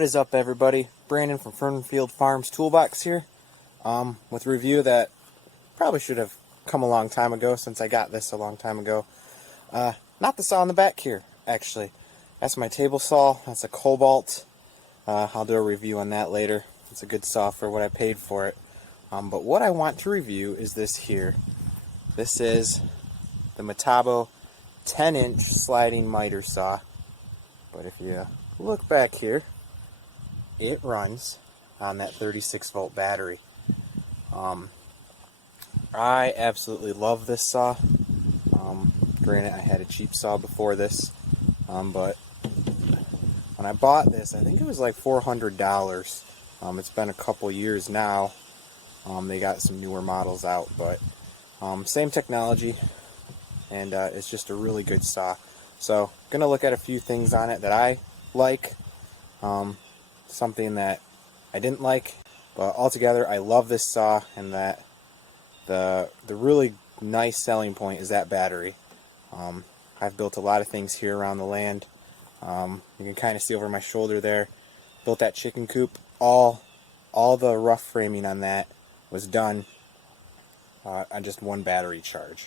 What is up, everybody? Brandon from Fernfield Farms Toolbox here, with a review that probably should have come a long time ago, since I got this a long time ago. Not the saw in the back here, actually. That's my table saw. That's a Cobalt. I'll do a review on that later. It's a good saw for what I paid for it. But what I want to review is this here. This is the Metabo 10-inch sliding miter saw. But if you look back here, it runs on that 36-volt battery. I absolutely love this saw. Granted, I had a cheap saw before this, but when I bought this, I think it was like $400. It's been a couple years now. They got some newer models out, but same technology, and it's just a really good saw. So, gonna look at a few things on it that I like. Something that I didn't like, but altogether I love this saw, and that the really nice selling point is that battery. I've built a lot of things here around the land. You can kind of see over my shoulder there. Built that chicken coop. All the rough framing on that was done on just one battery charge.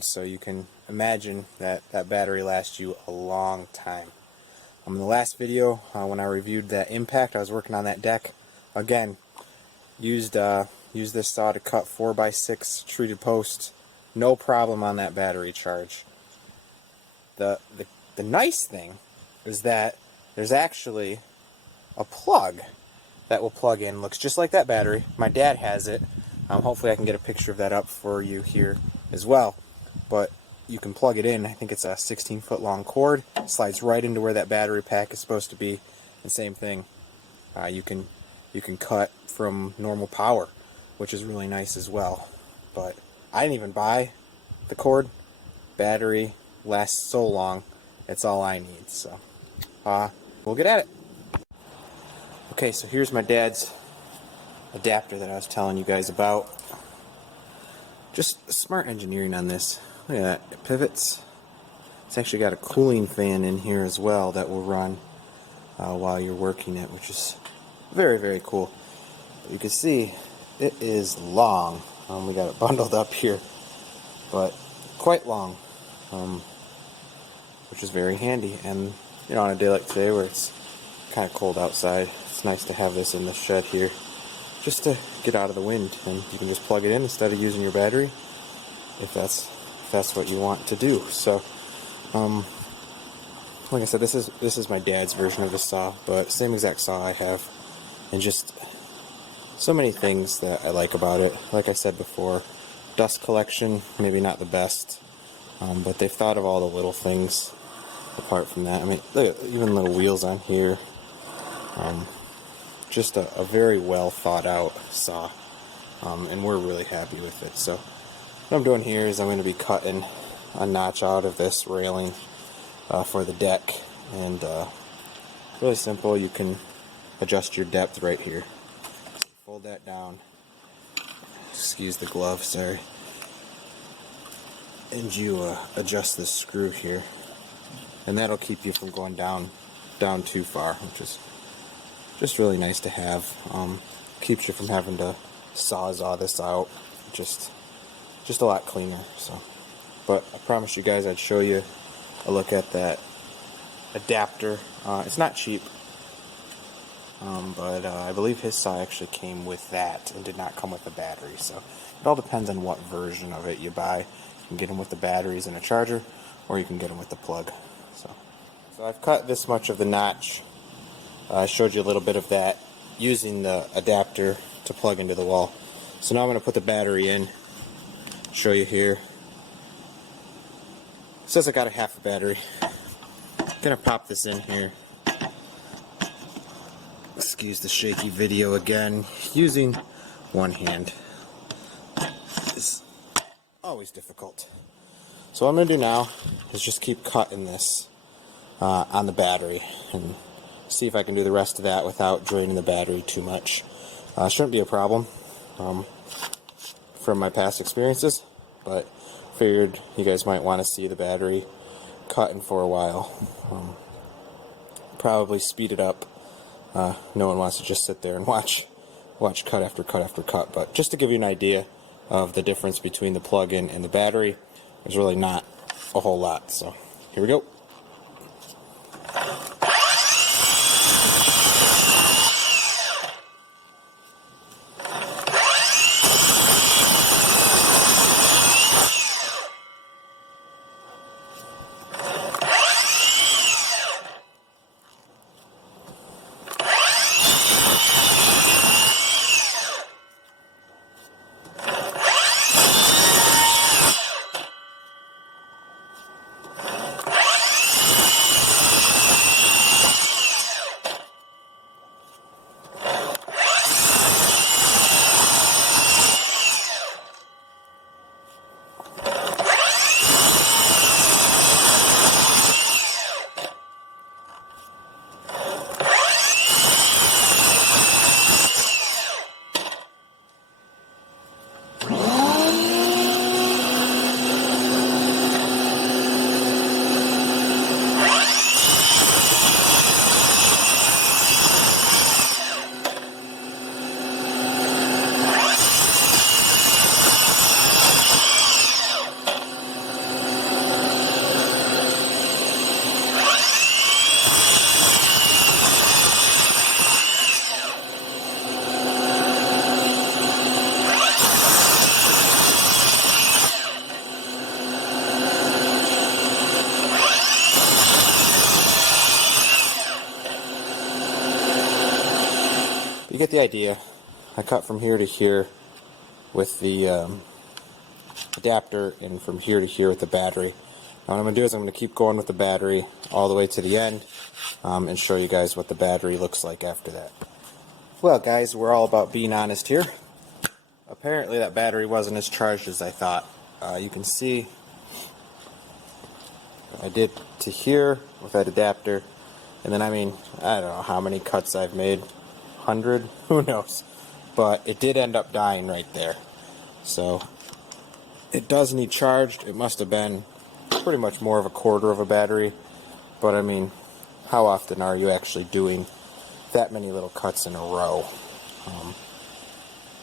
So you can imagine that that battery lasts you a long time. In the last video, when I reviewed that impact, I was working on that deck. Again, used this saw to cut 4x6 treated posts. No problem on that battery charge. The nice thing is that there's actually a plug that will plug in. Looks just like that battery. My dad has it. Hopefully I can get a picture of that up for you here as well. But you can plug it in. I think it's a 16-foot long cord. Slides right into where that battery pack is supposed to be. And same thing. You can cut from normal power, which is really nice as well. But I didn't even buy the cord. Battery lasts so long. It's all I need. So we'll get at it. Okay, so here's my dad's adapter that I was telling you guys about. Just smart engineering on this. Look at that. It pivots. It's actually got a cooling fan in here as well that will run while you're working it, which is very, very cool. But you can see it is long. We got it bundled up here, but quite long, which is very handy. And you know, on a day like today where it's kind of cold outside, it's nice to have this in the shed here, just to get out of the wind. And you can just plug it in instead of using your battery, if that's what you want to do. So, like I said, this is my dad's version of the saw, but same exact saw I have, and just so many things that I like about it. Like I said before, dust collection, maybe not the best, but they've thought of all the little things apart from that. I mean, look at even little wheels on here. Just a very well thought out saw, and we're really happy with it. So what I'm doing here is I'm going to be cutting a notch out of this railing for the deck, and really simple. You can adjust your depth right here. Fold that down. Excuse the glove, sorry. And you adjust this screw here, and that'll keep you from going down too far, which is just really nice to have. Keeps you from having to sawzall this out. Just a lot cleaner. So, but I promised you guys I'd show you a look at that adapter. It's not cheap, but I believe his saw actually came with that and did not come with the battery. So it all depends on what version of it you buy. You can get them with the batteries and a charger, or you can get them with the plug. So I've cut this much of the notch. I showed you a little bit of that using the adapter to plug into the wall. So now I'm going to put the battery in. Show you here. It says I got a half a battery. I'm going to pop this in here. Excuse the shaky video again. Using one hand is always difficult. So what I'm going to do now is just keep cutting this on the battery and see if I can do the rest of that without draining the battery too much. Shouldn't be a problem from my past experiences, but figured you guys might want to see the battery cutting for a while. Probably speed it up No one wants to just sit there and watch cut after cut after cut. But just to give you an idea of the difference between the plug-in and the battery, there's really not a whole lot. So here we go. You get the idea. I cut from here to here with the adapter, and from here to here with the battery. Now what I'm going to do is I'm going to keep going with the battery all the way to the end, and show you guys what the battery looks like after that. Well guys, we're all about being honest here. Apparently that battery wasn't as charged as I thought. You can see I did to here with that adapter, and then I don't know how many cuts I've made. 100? Who knows? But it did end up dying right there. So it does need charged. It must have been pretty much more of a quarter of a battery. But I mean, how often are you actually doing that many little cuts in a row?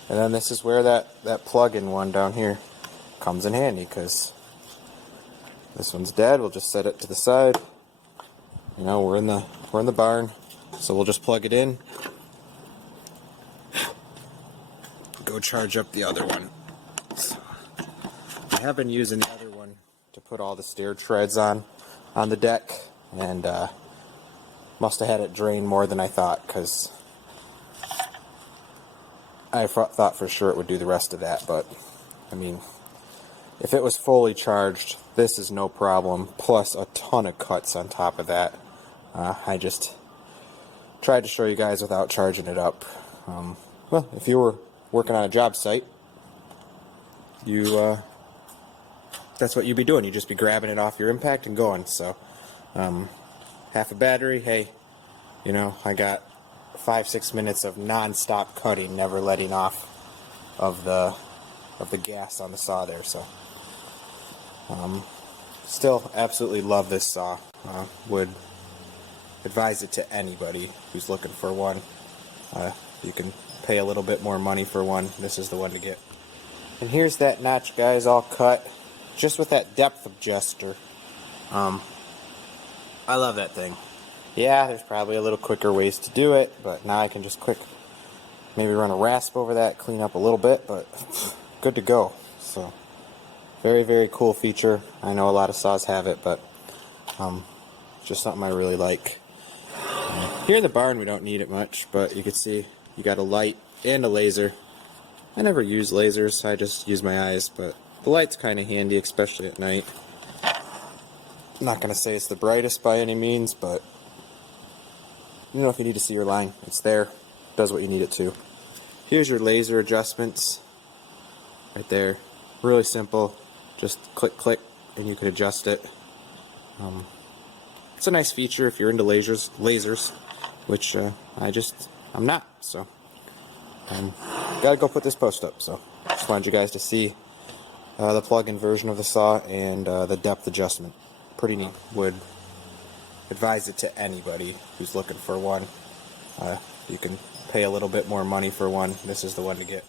And then this is where that plug-in one down here comes in handy, because this one's dead. We'll just set it to the side. You know, we're in the barn, so we'll just plug it in. Go charge up the other one. So, I have been using the other one to put all the stair treads on the deck, and must have had it drain more than I thought, because I thought for sure it would do the rest of that. But I mean, if it was fully charged, this is no problem, plus a ton of cuts on top of that. I just tried to show you guys without charging it up. Well, if you were working on a job site, that's what you'd be doing. You'd just be grabbing it off your impact and going. So half a battery, hey, you know, I got 5-6 minutes of non-stop cutting, never letting off of the gas on the saw there. So still absolutely love this saw. Would advise it to anybody who's looking for one. You can pay a little bit more money for one. This is the one to get. And here's that notch, guys, all cut just with that depth adjuster. I love that thing. Yeah, there's probably a little quicker ways to do it, but now I can just maybe run a rasp over that, clean up a little bit, but good to go. So very, very cool feature. I know a lot of saws have it, but just something I really like. Here in the barn we don't need it much, but you can see you got a light and a laser. I never use lasers, I just use my eyes, but the light's kind of handy, especially at night. I'm not going to say it's the brightest by any means, but you know, if you need to see your line, it's there. It does what you need it to. Here's your laser adjustments right there. Really simple. Just click, click, and you can adjust it. It's a nice feature if you're into lasers, which I'm not, so gotta go put this post up. So just wanted you guys to see the plug-in version of the saw and the depth adjustment. Pretty neat. Would advise it to anybody who's looking for one. You can pay a little bit more money for one. This is the one to get.